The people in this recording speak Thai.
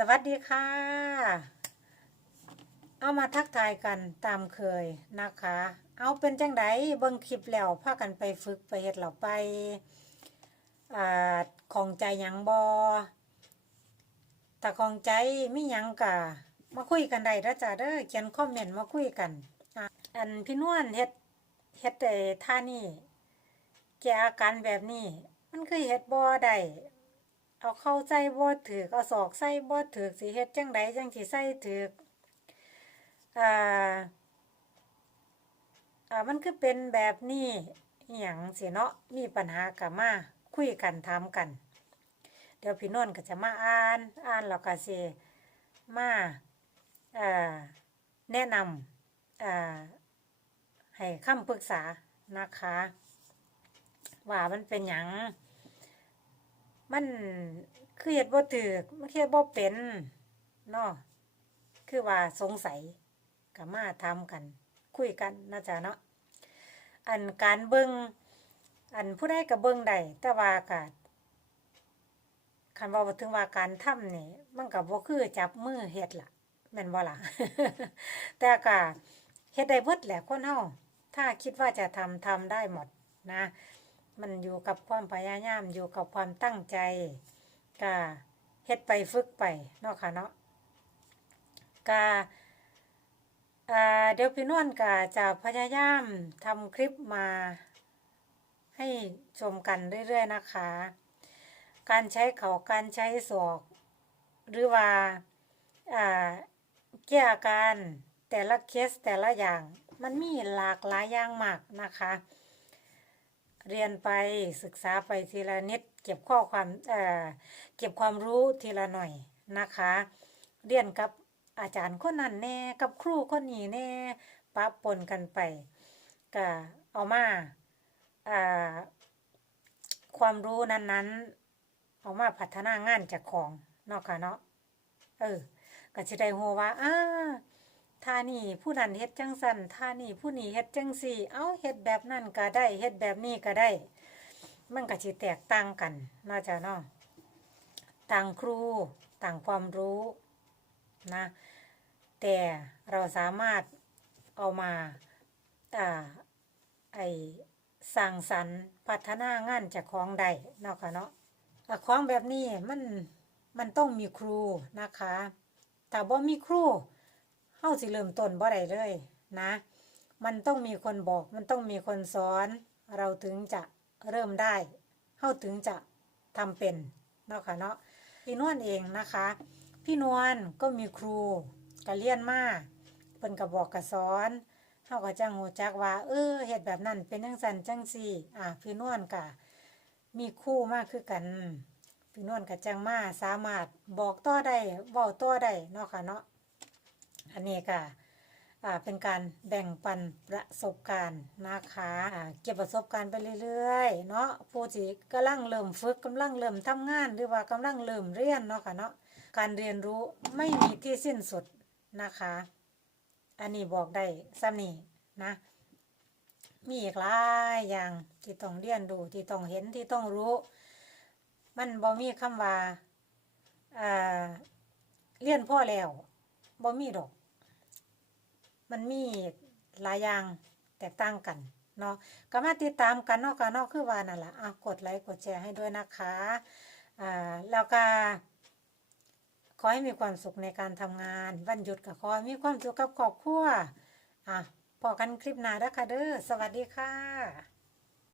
สวัสดีค่ะ เอามาทักทายกันตามเคยนะคะ เอาเป็นจังไดเบิ่งคลิปแล้วพากันไปฝึกไปเฮ็ดเราไปอของใจยังบอถ้าของใจไมีหยังกะมาคุยกันได้แล้วจ้าเด้อเขียนคอมเมนต์มาคุยกันอันพี่นวลเฮ็ดเฮ็ดไอ้ท่านี่แกอาการแบบนี้ มันคือเฮ็ดบ่ได้ เอาเข้าใจบ่ถือกเอาศอกใส่บ่ถือกสิเฮ็ดจังใดจังสิใส่ถือกอ่าอ่ามันคือเป็นแบบนี้อหยังสิเนาะมีปัญหาก็มาคุยกันถามกัน เดี๋ยวพี่นนท์ก็จะมาอ่านอ่านแล้วก็สิมาเอ่อแนะนำอ่าให้คำปรึกษานะคะ ว่ามันเป็นหยัง มันคือเฮ็ดบ่ถูกมันเฮ็ดบ่เป็นเนาะคือว่าสงสัยก็มาถามกัน คุยกันนะจ๊ะเนาะอันการเบิ่งอันผู้ใดก็เบิ่งได้แต่ว่าก็คันว่าถึงว่าการทำนี่มันก็บ่คือจับมือเฮ็ดล่ะแม่นบ่ล่ะแต่ก็เฮ็ดได้เบิดแหละคนเฮาถ้าคิดว่าจะทำทำได้หมดนะ มันอยู่กับความพยายามอยู่กับความตั้งใจก็เฮ็ดไปฝึกไปเนาะค่ะเนาะกาเดี๋ยวพี่นวลก็จะพยายามทำคลิปมาให้ชมกันเรื่อยๆนะคะ การใช้เขาการใช้ศอก หรือว่าอ่าแก้อาการแต่ละเคสแต่ละอย่างมันมีหลากหลายอย่างมากนะคะ เรียนไปศึกษาไปทีละนิด เก็บข้อความเอ่อเก็บความรู้ทีละหน่อยนะคะ เรียนกับอาจารย์คนนั้นแน่กับครูคนนี้แน่ปะปนกันไปก็เอามาอ่าความรู้นั้นๆ เอามาพัฒนางานจากของเนาะค่ะเนาะเออก็จะได้หัวว่าอ้า ท่านี่ผู้นั้นเฮ็ดจังสันท่านี่ผู้นี้เฮ็ดจังสี่ เอาเฮ็ดแบบนั้นก็ได้เฮ็ดแบบนี้ก็ได้ มันก็สิแตกต่างกันนาะจ้ะเนาะต่างครูต่างความรู้นะ แต่เราสามารถเอามาอ่าไอสร้างสรรค์พัฒนางานจากของใดเนาะค่ะเนาะของแบบนี้มันมันต้องมีครูนะคะถ้าบ่มีครู เฮาสิเริ่มต้นบ่ได้เลยนะ มันต้องมีคนบอก มันต้องมีคนสอน เราถึงจะเริ่มได้ เฮาถึงจะทำเป็นเนาะค่ะเนาะพี่นวลเองนะคะ พี่นวลก็มีครูก็เรียนมาเพิ่นก็บอกก็สอนเฮาก็จังฮู้จักว่า เออเฮ็ดแบบนั้นเป็นจังซั่นจังซี่ อะพี่นวลก็มีครูมากคือกันพี่นวลก็จังมาสามารถบอกต่อได้เว้าต่อได้เนาะค่ะเนาะ อันนี้ก็อ่าเป็นการแบ่งปันประสบการณ์นะคะเก็บประสบการณ์ไปเรื่อยๆ เนาะผู้ที่กำลังเริ่มฝึกกำลังเริ่มทำงาน หรือว่ากำลังเริ่มเรียนเนาะค่ะเนาะการเรียนรู้ไม่มีที่สิ้นสุดนะคะ อันนี้บอกได้ซ้ำนี่นะ มีอีกหลายอย่างที่ต้องเรียนรู้ที่ต้องเห็นที่ต้องรู้ มันบ่มีคำว่าเรียนพ่อแล้ว บ่มีดอก มันมีหลายอย่างแตกต่างกันเนาะก็มาติดตามกันเนาะกันเนาะคือว่านั่นแหละอะกดไลค์กดแชร์ให้ด้วยนะคะอ่าแล้วก็ขอให้มีความสุขในการทำงาน วันหยุดก็ขอมีความสุขกับครอบครัวอะพอกันคลิปหน้าด้อค่ะเด้อสวัสดีค่ะ